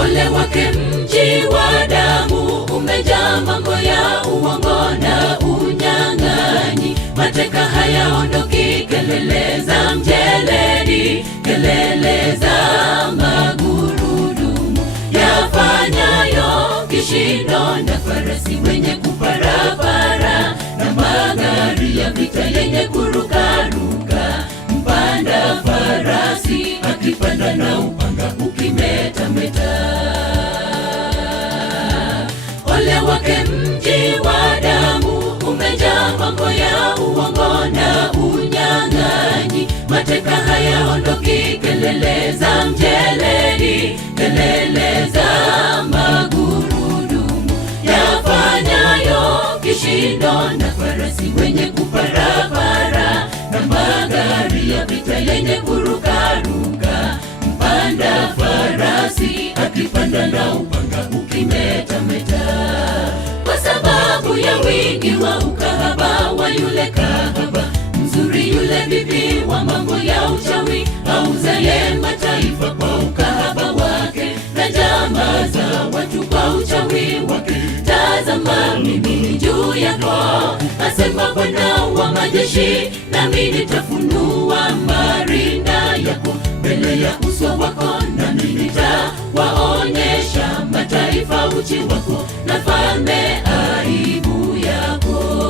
Ole wake mji wa damu, umejaa mambo ya uongo na unyang'anyi. Mateka hayaondoki, kelele za mjeledi, kelele za magurudumu yafanyayo kishindo, na farasi wenye kuparapara, na magari ya vita yenye kurukaruka. Mpanda farasi akipanda na upanga ukimetameta. Ole wake mji wa damu, umejaa mambo ya uongo na unyang'anyi. Mateka hayaondoki, kelele za mjeledi, kelele za magurudumu yafanyayo kishindo, na farasi wenye kuparapara, na magari ya vita yenye kurukaruka. Mpanda farasi akipanda na upanga ukimetameta. Kwa sababu ya wingi wa ukahaba wa yule kahaba mzuri, yule bibi wa mambo ya uchawi, auzaye mataifa kwa ukahaba wake, na jamaa za watu kwa uchawi wake. Tazama mimi juu yako, asema Bwana wa majeshi, nami nitafunua marinda yako mbele ya uso wako, nami nitawaonyesha mataifa uchi wako, na falme aibu yako.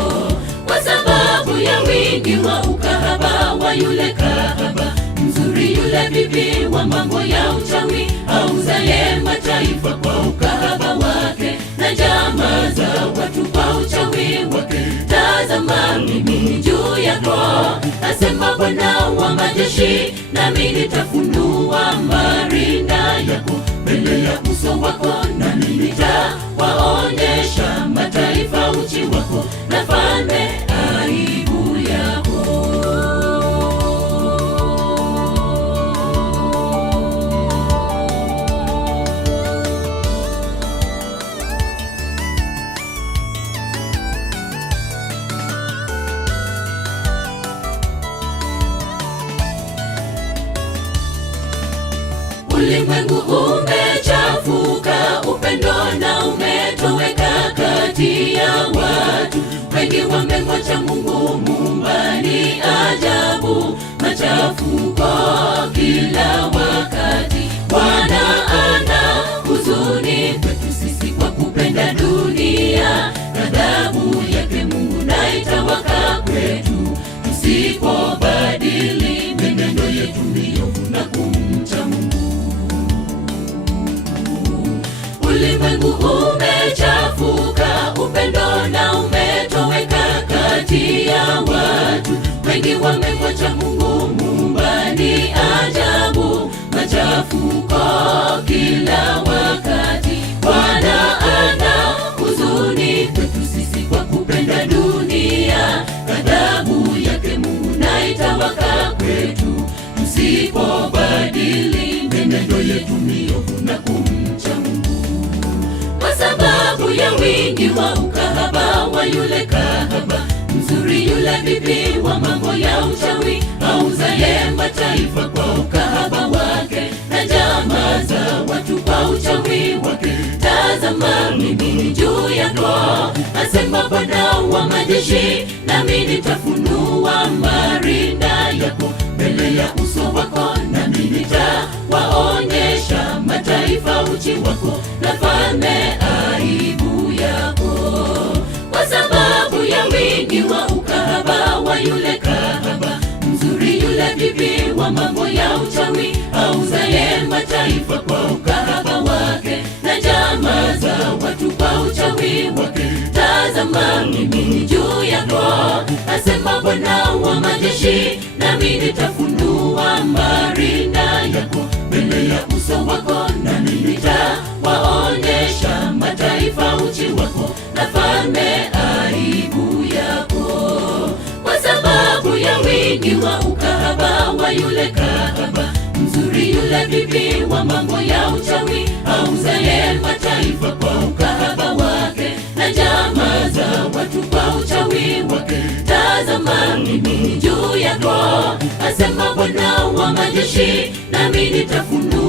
Kwa sababu ya wingi wa ukahaba wa yule kahaba mzuri, yule bibi wa mambo ya uchawi, auzaye mataifa kwa ukahaba wake, na jamaa za watu kwa uchawi wake. Tazama mimi juu yako, asema Bwana wa majeshi, nami nitafunua marinda yako mbele ya uso wako, nami nitawaonyesha mataifa uchi wako, na falme aibu yako. Ulimwengu umechafuka, upendo na umetoweka kati ya watu. Wengi wamemwacha Mungu Muumba, ni ajabu machafuko kila wakati. Bwana ana huzuni kwetu sisi kwa kupenda dunia, ghadhabu yake Mungu na itawaka kwetu tusipobadili mienendo yetu miovu na kumcha Mungu. Ulimwengu umechafuka, upendo na umetoweka kati ya watu. Wengi wamemwacha Mungu Muumba, ni ajabu machafuko kila wakati. Bwana ana huzuni kwetu sisi kwa kupenda dunia, ghadhabu yake Mungu na itawaka kwetu tusipobadili mienendo yetu miovu na kumcha Mungu. Kwa sababu ya wingi wa ukahaba wa yule kahaba mzuri, yule bibi wa mambo ya uchawi, auzaye mataifa kwa ukahaba wake, na jamaa za watu kwa uchawi wake. Tazama mimi juu yako, asema Bwana wa majeshi, nami nitafunua marinda yako mbele ya uso wako, nami nitawaonyesha mataifa uchi wako, na falme aibu yako. Kwa sababu ya wingi wa ukahaba wa yule kahaba mzuri, yule bibi wa mambo ya uchawi, auzaye mataifa kwa ukahaba wake, na jamaa za watu kwa uchawi wake. Tazama mimi juu yako, asema Bwana wa majeshi, nami nitafunua marinda yako mbele ya uso wako, nami nitawaonyesha mataifa uchi wako, na falme aibu yako. Kwa sababu ya wingi wa ukahaba wa yule kahaba mzuri, yule bibi wa mambo ya uchawi, auzaye mataifa kwa ukahaba wake, na jamaa za watu kwa uchawi wake. Tazama mimi juu yako, asema Bwana wa majeshi, nami nitafunua